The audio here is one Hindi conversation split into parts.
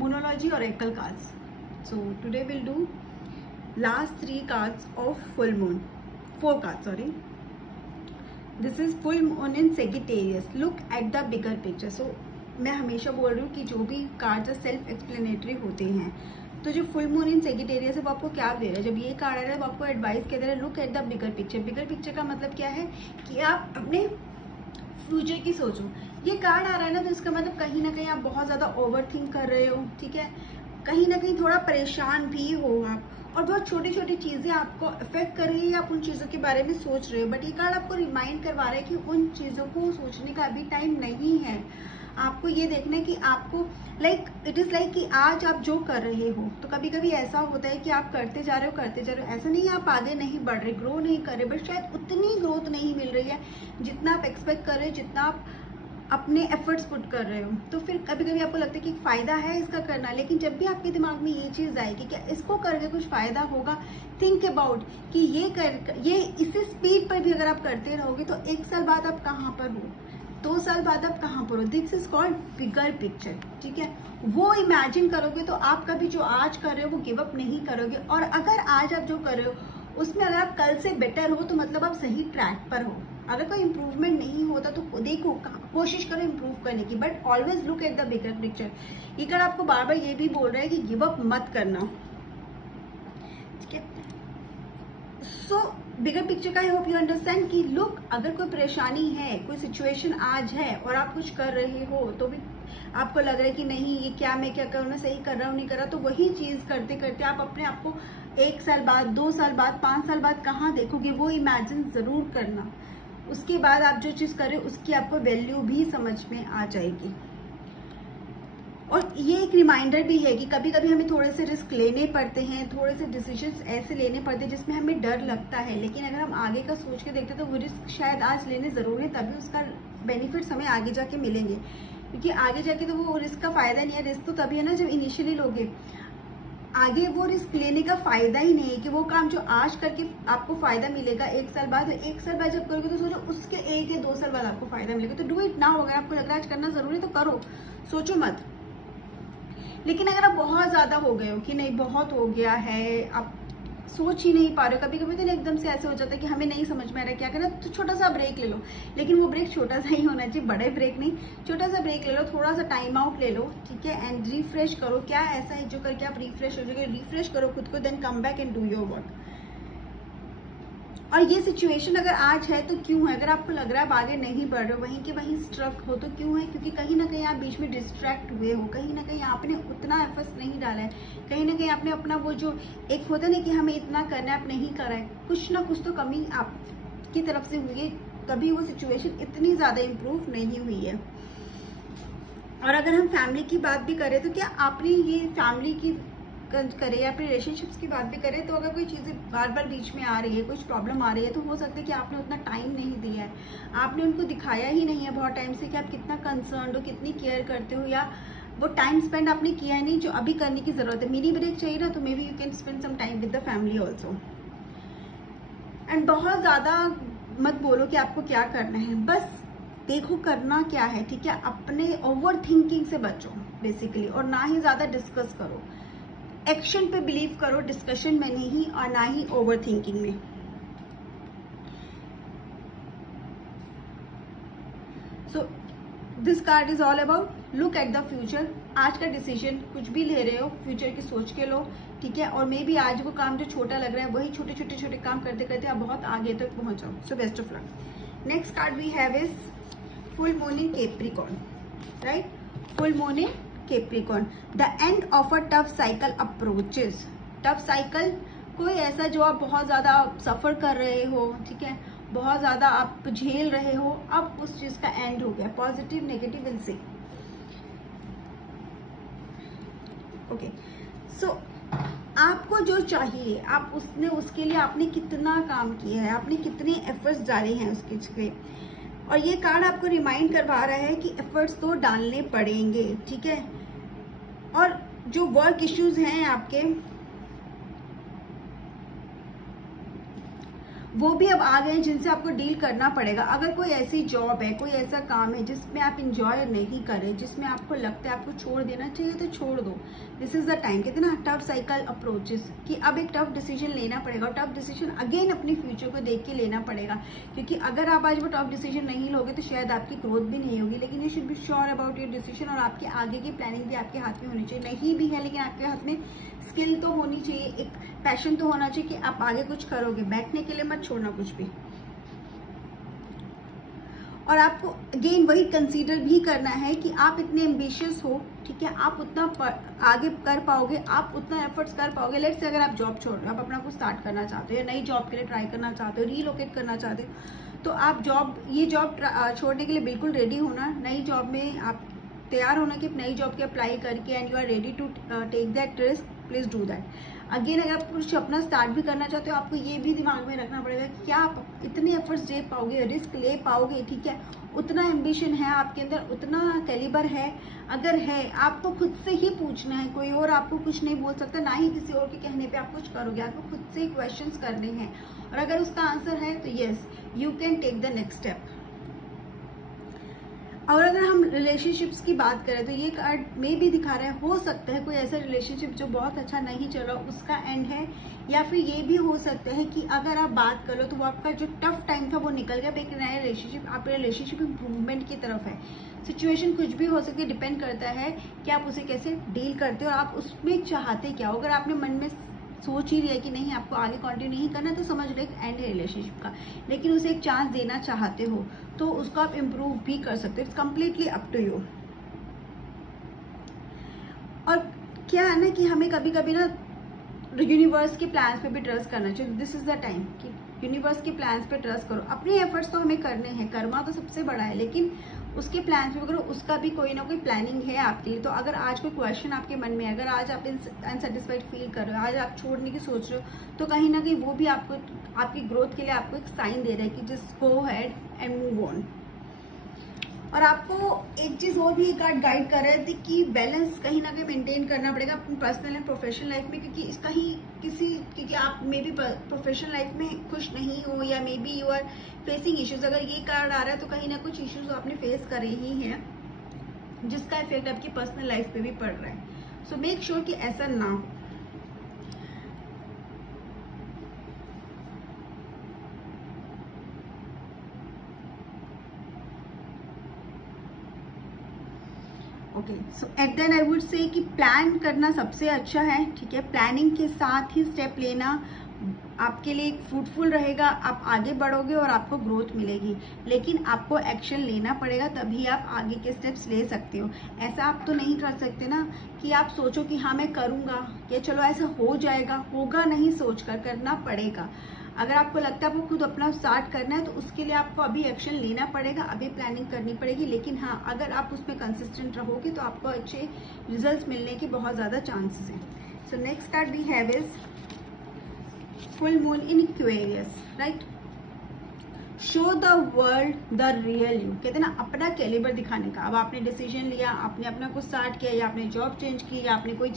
Moonology oracle cards. So today we'll do last 3 cards of full moon. 4 cards, sorry. This is full moon in Sagittarius. Look at the bigger picture. So मैं हमेशा बोल रही हूँ कि जो भी कार्ड्स सेल्फ एक्सप्लेनेटरी होते हैं, तो जो फुल मून इन सेजिटेरियस है वो आपको क्या दे रहा है. जब ये कार्ड आ रहा है वो आपको एडवाइस क्या दे रहा है. Look at the bigger picture. Bigger picture का मतलब क्या है कि आप अपने फ्यूचर की सोचो. ये कार्ड आ रहा है ना, तो इसका मतलब कहीं ना कहीं आप बहुत ज़्यादा ओवर थिंक कर रहे हो. ठीक है, कहीं ना कहीं थोड़ा परेशान भी हो आप, और बहुत छोटी छोटी चीज़ें आपको अफेक्ट कर रही है. आप उन चीज़ों के बारे में सोच रहे हो, बट ये कार्ड आपको रिमाइंड करवा रहा है कि उन चीज़ों को सोचने का अभी टाइम नहीं है. आपको ये देखना है कि आपको इट इज़ लाइक कि आज आप जो कर रहे हो, तो कभी कभी ऐसा होता है कि आप करते जा रहे हो. ऐसा नहीं है आप आगे नहीं बढ़ रहे, ग्रो नहीं कर रहे, बट शायद उतनी ग्रोथ नहीं मिल रही है जितना आप एक्सपेक्ट कर रहे हो, जितना आप अपने एफर्ट्स पुट कर रहे हो. तो फिर कभी कभी आपको लगता है कि फ़ायदा है इसका करना, लेकिन जब भी आपके दिमाग में ये चीज़ आएगी क्या इसको करके कुछ फ़ायदा होगा, थिंक अबाउट कि ये इसी स्पीड पर भी अगर आप करते रहोगे तो 1 साल बाद आप कहाँ पर हो, 2 साल बाद आप कहाँ पर हो. This is called bigger picture. ठीक है, वो इमेजिन करोगे तो आप कभी जो आज कर रहे हो वो गिव अप नहीं करोगे. और अगर आज आप जो कर रहे हो उसमें अगर आप कल से बेटर हो तो मतलब आप सही ट्रैक पर हो. अगर कोई इम्प्रूवमेंट नहीं होता तो देखो, कोशिश करो इम्प्रूव करने की, but always look at the bigger picture. ये कार्ड आपको बार बार ये भी बोल रहा है कि गिव अप मत करना. ठीक है, सो बिगर पिक्चर का आई होप यू अंडरस्टैंड कि लुक, अगर कोई परेशानी है, कोई सिचुएशन आज है और आप कुछ कर रहे हो तो भी आपको लग रहा है कि नहीं ये क्या, मैं क्या करूँ, मैं सही कर रहा हूँ नहीं कर रहा, तो वही चीज़ करते करते आप अपने आप को 1 साल बाद, 2 साल बाद, 5 साल बाद कहाँ देखोगे, वो इमेजिन ज़रूर करना. उसके बाद आप जो चीज़ कर रहे हो उसकी आपको वैल्यू भी समझ में आ जाएगी. और ये एक रिमाइंडर भी है कि कभी कभी हमें थोड़े से रिस्क लेने पड़ते हैं, थोड़े से डिसीजंस ऐसे लेने पड़ते हैं जिसमें हमें डर लगता है, लेकिन अगर हम आगे का सोच के देखते हैं तो वो रिस्क शायद आज लेने ज़रूर है, तभी उसका बेनिफिट्स हमें आगे जाके मिलेंगे. क्योंकि आगे जाके तो वो रिस्क का फ़ायदा नहीं है. रिस्क तो तभी है ना जब इनिशियली लोगे, आगे वो रिस्क लेने का फ़ायदा ही नहीं है कि वो काम जो आज करके आपको फ़ायदा मिलेगा 1 साल बाद, 1 साल बाद जब करोगे तो सोचो उसके 1 या 2 साल बाद आपको फ़ायदा मिलेगा. तो डू इट नाउ. अगर आपको लग रहा है आज करना ज़रूरी है तो करो, सोचो मत. लेकिन अगर आप बहुत ज़्यादा हो गए हो कि नहीं बहुत हो गया है, आप सोच ही नहीं पा रहे हो, कभी कभी तो एकदम से ऐसे हो जाता है कि हमें नहीं समझ में आ रहा है क्या करना, तो छोटा सा ब्रेक ले लो. लेकिन वो ब्रेक छोटा सा ही होना चाहिए, बड़े ब्रेक नहीं. छोटा सा ब्रेक ले लो, थोड़ा सा टाइम आउट ले लो. ठीक है, एंड रिफ्रेश करो. क्या ऐसा है जो करके आप रिफ्रेश हो जाओगे, रिफ्रेश करो खुद को, then come back and do your work. और ये सिचुएशन अगर आज है तो क्यों है. अगर आपको लग रहा है आप आगे नहीं बढ़ रहे हो, वहीं के वहीं स्ट्रक हो, तो क्यों है, क्योंकि कहीं ना कहीं आप बीच में डिस्ट्रैक्ट हुए हो, कहीं ना कहीं आपने उतना एफर्ट्स नहीं डाला है, कहीं ना कहीं आपने अपना वो जो एक होता है ना कि हमें इतना करना है, आप नहीं कर रहे हैं. कुछ ना कुछ तो कमी आपकी तरफ से हुई है, तभी वो सिचुएशन इतनी ज़्यादा इम्प्रूव नहीं हुई है. और अगर हम फैमिली की बात भी करें तो क्या आपने ये फैमिली की करें या फिर रिलेशनशिप्स की बात भी करें, तो अगर कोई चीज़ें बार बार बीच में आ रही है, कुछ प्रॉब्लम आ रही है, तो हो सकता है कि आपने उतना टाइम नहीं दिया है, आपने उनको दिखाया ही नहीं है बहुत टाइम से कि आप कितना कंसर्न हो, कितनी केयर करते हो, या वो टाइम स्पेंड आपने किया है नहीं जो अभी करने की ज़रूरत है. मिनी ब्रेक चाहिए ना, तो maybe you can spend some time with the family also. And बहुत ज़्यादा मत बोलो कि आपको क्या करना है, बस देखो करना क्या है. ठीक है, अपने ओवर थिंकिंग से बचो बेसिकली, और ना ही ज़्यादा डिस्कस करो. एक्शन पे बिलीव करो, डिस्कशन में नहीं, और ना ही ओवर थिंकिंग में. So this card is all about look at the future. आज का डिसीजन कुछ भी ले रहे हो फ्यूचर की सोच के लो. ठीक है, और मे बी आज वो काम जो छोटा लग रहा है वही छोटे काम करते करते आप बहुत आगे तक पहुंच जाओ. So best of luck. Next card we have is full moon in Capricorn. Right, full moon in Capricorn. The end of a tough cycle approaches. Tough cycle कोई ऐसा जो आप बहुत ज़्यादा सफ़र कर रहे हो, ठीक है, बहुत ज़्यादा आप झेल रहे हो, अब उस चीज़ का एंड हो गया. Positive negative will say. Okay, so आपको जो चाहिए आप उसके लिए आपने कितना काम किया है, आपने कितने एफर्ट्स डाले हैं उसके लिए. और ये कार्ड आपको रिमाइंड करवा रहा है कि एफर्ट्स तो डालने पड़ेंगे. ठीक है, और जो वर्क इश्यूज हैं आपके वो भी अब आ गए हैं जिनसे आपको डील करना पड़ेगा। अगर कोई ऐसी जॉब है, कोई ऐसा काम है जिसमें आप इंजॉय नहीं करें, जिसमें आपको लगता है आपको छोड़ देना चाहिए, तो छोड़ दो। This is the time. कहते हैं ना टफ साइकिल अप्रोचेस, कि अब एक टफ डिसीजन लेना पड़ेगा, और टफ डिसीजन अगेन अपनी फ्यूचर को देख के लेना पड़ेगा। क्योंकि अगर आप आज वो टफ डिसीजन नहीं लोगे तो शायद आपकी ग्रोथ भी नहीं होगी। लेकिन you should be sure about your decision, और आपके आगे की प्लानिंग भी आपके हाथ में होनी चाहिए। नहीं भी है लेकिन आपके हाथ में स्किल तो होनी चाहिए, एक पैशन तो होना चाहिए कि आप आगे कुछ करोगे। बैठने के लिए मत छोड़ना कुछ भी। और आपको अगेन वही कंसीडर भी करना है कि आप इतने एम्बिशियस हो, ठीक है, आप उतना आगे कर पाओगे, आप उतना एफर्ट्स कर पाओगे। लेट्स से अगर आप जॉब छोड़ रहे हो, आप अपना कुछ स्टार्ट करना चाहते हो, या नई जॉब के लिए ट्राई करना चाहते हो, रीलोकेट करना चाहते हो, तो आप ये जॉब छोड़ने के लिए बिल्कुल रेडी होना। नई जॉब में आप तैयार होना कि नई जॉब के अप्लाई करके, and you are ready to take that risk, please do that. Again अगर आप कुछ अपना स्टार्ट भी करना चाहते हो, आपको ये भी दिमाग में रखना पड़ेगा कि क्या आप इतने एफर्ट्स दे पाओगे, रिस्क ले पाओगे, ठीक है, उतना एम्बिशन है आपके अंदर, उतना कैलिबर है। अगर है, आपको खुद से ही पूछना है, कोई और आपको कुछ नहीं बोल सकता, ना ही किसी और के कहने पे आप कुछ करोगे। आपको खुद से ही क्वेश्चंस करने हैं, और अगर उसका आंसर है तो yes, you can take the next step. और अगर हम रिलेशनशिप्स की बात करें तो ये कार्ड में भी दिखा रहा है, हो सकता है कोई ऐसा रिलेशनशिप जो बहुत अच्छा नहीं चल रहा उसका एंड है, या फिर ये भी हो सकता है कि अगर आप बात करो तो वो आपका जो टफ टाइम था वो निकल गया, एक नया रिलेशनशिप, आपका रिलेशनशिप इंप्रूवमेंट की तरफ है। सिचुएशन कुछ भी हो सकती है, डिपेंड करता है कि आप उसे कैसे डील करते हो और आप उसमें चाहते क्या हो। अगर आपने मन में सोच ही लिया कि नहीं आपको आगे कंटिन्यू नहीं करना, तो समझ लो एक एंड है रिलेशनशिप का। लेकिन उसे एक चांस देना चाहते हो तो उसको आप इम्प्रूव भी कर सकते हो। It's completely up to you. और क्या है ना कि हमें कभी कभी ना यूनिवर्स के प्लान्स पे भी ट्रस्ट करना चाहिए। दिस इज द टाइम कि यूनिवर्स के प्लान्स पे ट्रस्ट करो। अपने एफर्ट्स तो हमें करने हैं, कर्मा तो सबसे बड़ा है, लेकिन उसके प्लान्स पे करो, उसका भी कोई ना कोई प्लानिंग है आपके लिए। तो अगर आज कोई क्वेश्चन आपके मन में है, अगर आज आप अनसेटिस्फाइड फील कर रहे हो, आज आप छोड़ने की सोच रहे हो, तो कहीं ना कहीं वो भी आपको आपकी ग्रोथ के लिए आपको एक साइन दे रहा है कि just go head and move on. और आपको एक चीज और भी कार्ड गाइड कर रहे थे कि बैलेंस कहीं ना कहीं मेंटेन करना पड़ेगा अपनी पर्सनल एंड प्रोफेशनल लाइफ में, क्योंकि आप मे बी प्रोफेशनल लाइफ में खुश नहीं हो, या maybe you are facing issues. अगर ये कार्ड आ रहा है तो कहीं ना कुछ इश्यूज आपने फेस करे ही हैं, जिसका इफेक्ट आपकी पर्सनल लाइफ पे भी पड़ रहा है। सो मेक श्योर कि ऐसा ना हो। Okay, so at then I would say कि प्लान करना सबसे अच्छा है, ठीक है। प्लानिंग के साथ ही स्टेप लेना आपके लिए एक फ्रूटफुल रहेगा, आप आगे बढ़ोगे और आपको ग्रोथ मिलेगी। लेकिन आपको एक्शन लेना पड़ेगा, तभी आप आगे के स्टेप्स ले सकते हो। ऐसा आप तो नहीं कर सकते ना कि आप सोचो कि हाँ मैं करूँगा, या चलो ऐसा हो जाएगा, होगा नहीं, सोच कर करना पड़ेगा। अगर आपको लगता है आपको खुद अपना स्टार्ट करना है तो उसके लिए आपको अभी एक्शन लेना पड़ेगा, अभी प्लानिंग करनी पड़ेगी। लेकिन हाँ, अगर आप उसमें कंसिस्टेंट रहोगे तो आपको अच्छे रिजल्ट्स मिलने के बहुत ज़्यादा चांसेस हैं। So next card we have is full moon in Aquarius, right. Show the world the real you. कहते हैं ना अपना कैलिबर दिखाने का। अब आपने डिसीजन लिया, आपने अपना कुछ स्टार्ट किया, या आपने जॉब चेंज की, या आपने कोई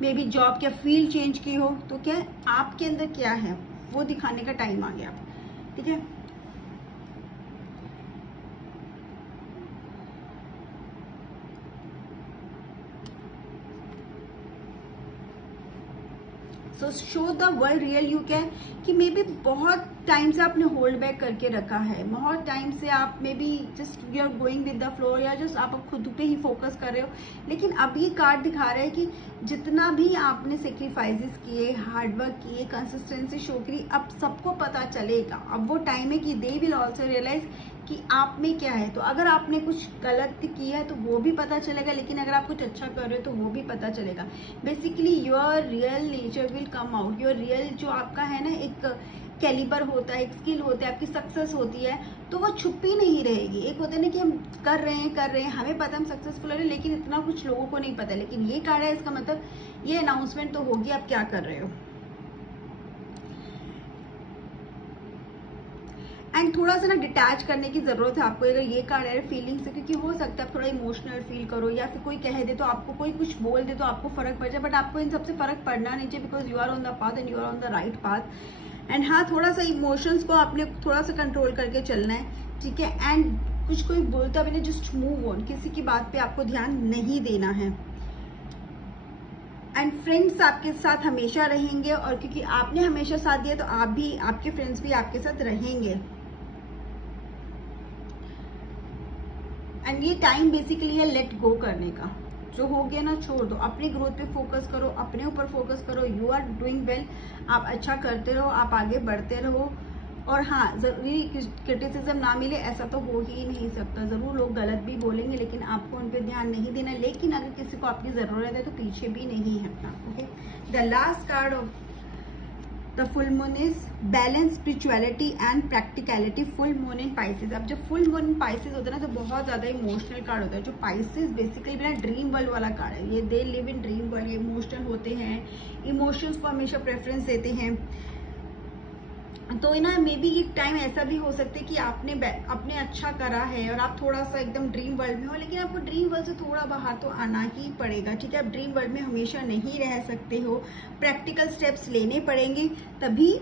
मे बी जॉब या फील्ड चेंज की हो, तो क्या आपके अंदर क्या है वो दिखाने का टाइम आ गया, ठीक है। सो show the world real you क्या है कि मे बी बहुत टाइम से आपने होल्ड बैक करके रखा है, बहुत टाइम से आप maybe just you are going with the flow, या जस्ट आप खुद पे ही फोकस कर रहे हो। लेकिन अब ये कार्ड दिखा रहा है कि जितना भी आपने सेक्रीफाइसेस किए, हार्डवर्क किए, कंसिस्टेंसी शो करी, अब सबको पता चलेगा। अब वो टाइम है कि दे विल ऑल्सो रियलाइज कि आप में क्या है। तो अगर आपने कुछ गलत किया है तो वो भी पता चलेगा, लेकिन अगर आप कुछ अच्छा कर रहे हो तो वो भी पता चलेगा। Basically your real nature will come out. Your real जो आपका है ना एक कैलिबर होता है, एक स्किल होता है, आपकी सक्सेस होती है, तो वो छुपी नहीं रहेगी। एक होता है ना कि हम कर रहे हैं, हमें पता हम सक्सेसफुल हो रहे हैं, लेकिन इतना कुछ लोगों को नहीं पता। लेकिन ये कार्ड है, इसका मतलब ये अनाउंसमेंट तो होगी आप क्या कर रहे हो। एंड थोड़ा सा ना डिटैच करने की ज़रूरत है आपको, अगर ये कार्ड है फीलिंग से, क्योंकि हो सकता है आप थोड़ा इमोशनल फील करो या फिर कोई कह दे तो आपको, कोई कुछ बोल दे तो आपको फ़र्क पड़ जाए, बट आपको इन सबसे फ़र्क पड़ना नहीं चाहिए, because you are on the path and you are on the right path. And हाँ, थोड़ा सा इमोशंस को आपने थोड़ा सा कंट्रोल करके चलना है, ठीक है। एंड कुछ कोई बोलता भी नहीं, जस्ट मूव ऑन, किसी की बात पे आपको ध्यान नहीं देना है। एंड फ्रेंड्स आपके साथ हमेशा रहेंगे, और क्योंकि आपने हमेशा साथ दिया तो आप भी, आपके फ्रेंड्स भी आपके साथ रहेंगे। एंड ये टाइम बेसिकली है लेट गो करने का, जो हो गया ना छोड़ दो, अपनी ग्रोथ पे फोकस करो, अपने ऊपर फोकस करो। यू आर डूइंग वेल, आप अच्छा करते रहो, आप आगे बढ़ते रहो। और हाँ, ज़रूरी क्रिटिसिज्म ना मिले ऐसा तो हो ही नहीं सकता, ज़रूर लोग गलत भी बोलेंगे, लेकिन आपको उन पर ध्यान नहीं देना। लेकिन अगर किसी को आपकी ज़रूरत है तो पीछे भी नहीं हटना। Okay, the last card of the full moon is balance, spirituality and practicality. Full moon in Pisces. अब जब फुल मून इन पाइसेस होता है ना, तो बहुत ज़्यादा इमोशनल कार्ड होता है। जो पाइसेस बेसिकली मेरा ड्रीम वर्ल्ड वाला कार्ड है, ये they live in dream world, ये इमोशनल होते हैं, इमोशंस को हमेशा प्रेफरेंस देते हैं। तो ना मे बी एक टाइम ऐसा भी हो सकता है कि आपने अच्छा करा है और आप थोड़ा सा एकदम ड्रीम वर्ल्ड में हो, लेकिन आपको ड्रीम वर्ल्ड से थोड़ा बाहर तो आना ही पड़ेगा, ठीक है। आप ड्रीम वर्ल्ड में हमेशा नहीं रह सकते हो, प्रैक्टिकल स्टेप्स लेने पड़ेंगे, तभी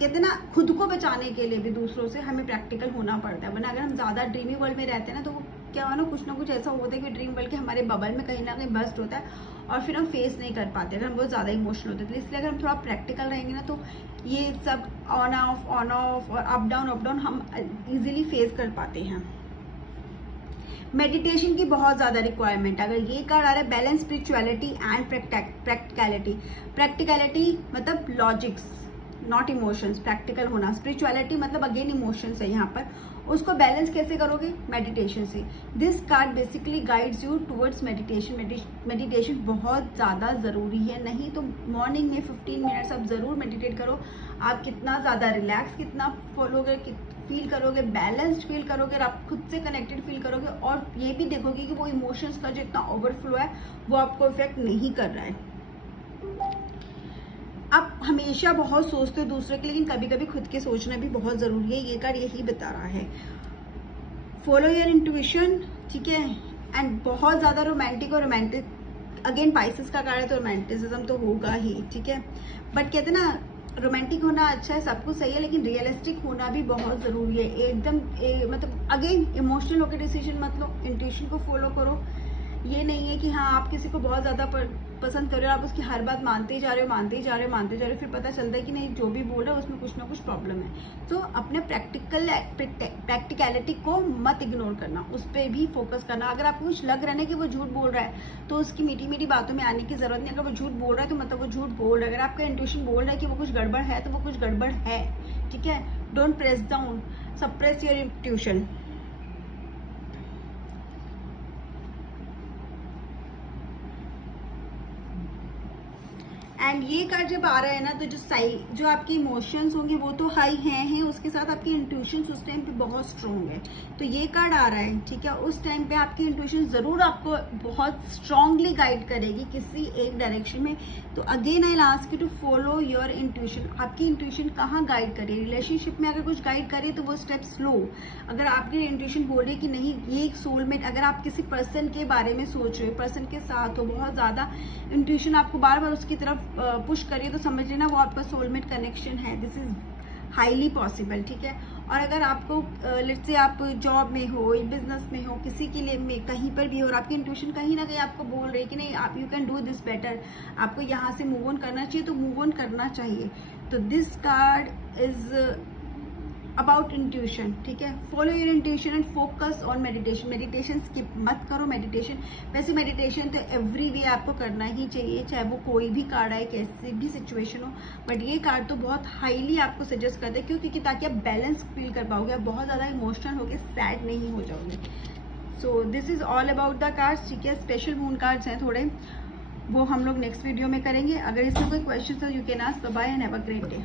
कहते ना खुद को बचाने के लिए भी दूसरों से हमें प्रैक्टिकल होना पड़ता है। वरना अगर हम ज़्यादा ड्रीमी वर्ल्ड में रहते हैं ना, तो वो क्या हुआ ना कुछ ऐसा होता है कि ड्रीम वर्ल्ड के हमारे बबल में कहीं ना कहीं बस्ट होता है और फिर हम फेस नहीं कर पाते, अगर हम बहुत ज़्यादा इमोशनल होते हैं। तो इसलिए अगर हम थोड़ा प्रैक्टिकल रहेंगे ना, तो ये सब ऑन ऑफ और अप डाउन हम इजीली फेस कर पाते हैं। मेडिटेशन की बहुत ज़्यादा रिक्वायरमेंट है। अगर ये कार्ड आ रहा है balance, spirituality and practicality. Practicality मतलब लॉजिक्स, नॉट इमोशंस, प्रैक्टिकल होना। स्पिरिचुअलिटी मतलब अगेन इमोशंस है यहाँ पर, उसको बैलेंस कैसे करोगे? मेडिटेशन से। This card basically guides you towards meditation. Meditation बहुत ज़्यादा ज़रूरी है, नहीं तो मॉर्निंग में 15 मिनट्स आप ज़रूर मेडिटेट करो। आप कितना ज़्यादा रिलैक्स, कितना फील करोगे, बैलेंस्ड फील करोगे, और आप खुद से कनेक्टेड फील करोगे, और ये भी देखोगे कि वो इमोशंस का जो इतना ओवरफ्लो है वो आपको इफेक्ट नहीं कर रहा है। आप हमेशा बहुत सोचते हो दूसरे के, लेकिन कभी कभी खुद के सोचना भी बहुत ज़रूरी है। ये कार्ड यही बता रहा है। फॉलो योर इंट्यूशन, ठीक है। एंड बहुत ज़्यादा रोमांटिक अगेन पाइसेस का कार्ड है, तो रोमांटिसिज्म तो होगा ही, ठीक है। बट कहते ना रोमांटिक होना अच्छा है, सब कुछ सही है, लेकिन रियलिस्टिक होना भी बहुत ज़रूरी है। एकदम मतलब अगेन इमोशनल होकर डिसीजन मत लो, इंट्यूशन को फॉलो करो। ये नहीं है कि हाँ आप किसी को बहुत ज़्यादा पसंद कर रहे हो, आप उसकी हर बात मानते ही जा रहे हो, फिर पता चलता है कि नहीं जो भी बोल रहा है उसमें कुछ ना कुछ प्रॉब्लम है। तो अपने प्रैक्टिकलिटी को मत इग्नोर करना, उस पर भी फोकस करना। अगर आपको कुछ लग रहा है ना कि वो झूठ बोल रहा है, तो उसकी मीठी मीठी बातों में आने की जरूरत नहीं। अगर वो झूठ बोल रहा है तो मतलब वो झूठ बोल रहा है। अगर आपका इंट्यूशन बोल रहा है कि वो कुछ गड़बड़ है, तो वो कुछ गड़बड़ है, ठीक है। Don't press down, suppress your intuition. And ये कार्ड जब आ रहा है ना, तो जो आपके इमोशंस होंगे वो तो हाई हैं, उसके साथ आपकी इंट्यूशंस उस टाइम पे बहुत स्ट्रॉन्ग है। तो ये कार्ड आ रहा है, ठीक है, उस टाइम पे आपकी इंट्यूशन ज़रूर आपको बहुत स्ट्रांगली गाइड करेगी किसी एक डायरेक्शन में। तो again I ask you to follow your intuition. आपकी इंट्यूशन कहाँ गाइड करे? रिलेशनशिप में अगर कुछ गाइड करे तो वो स्टेप्स लो। अगर आपकी इंट्यूशन बोल रही है कि नहीं ये एक सोलमेट, अगर आप किसी पर्सन के बारे में सोच रहे हो, पर्सन के साथ हो, बहुत ज़्यादा इंट्यूशन आपको बार बार उसकी तरफ पुश करिए, तो समझ लेना वो आपका सोलमेट कनेक्शन है। दिस इज हाईली पॉसिबल, ठीक है। और अगर आपको लेट्स से आप जॉब में हो, बिजनेस में हो, किसी के लिए में कहीं पर भी हो, और आपकी इंट्यूशन कहीं ना कहीं आपको बोल रही है कि नहीं आप you can do this better, आपको यहाँ से मूव ऑन करना चाहिए, तो मूव ऑन करना चाहिए। तो this card is about intuition, ठीक है। Follow your intuition and focus on meditation. Meditation skip मत करो। मेडिटेशन, वैसे मेडिटेशन तो एवरी वे आपको करना ही चाहिए, चाहे वो कोई भी कार्ड आए, कैसी भी सिचुएशन हो। बट ये कार्ड तो बहुत हाईली आपको सजेस्ट करते हैं, क्यों? क्योंकि ताकि आप बैलेंस फील कर पाओगे, आप बहुत ज़्यादा इमोशनल होकर सैड नहीं हो जाओगे। So this is all about the cards, ठीक है। स्पेशल मून कार्ड्स हैं थोड़े, वो हम लोग नेक्स्ट वीडियो में करेंगे। अगर इसमें कोई क्वेश्चन हो you can ask. Bye and have a great day.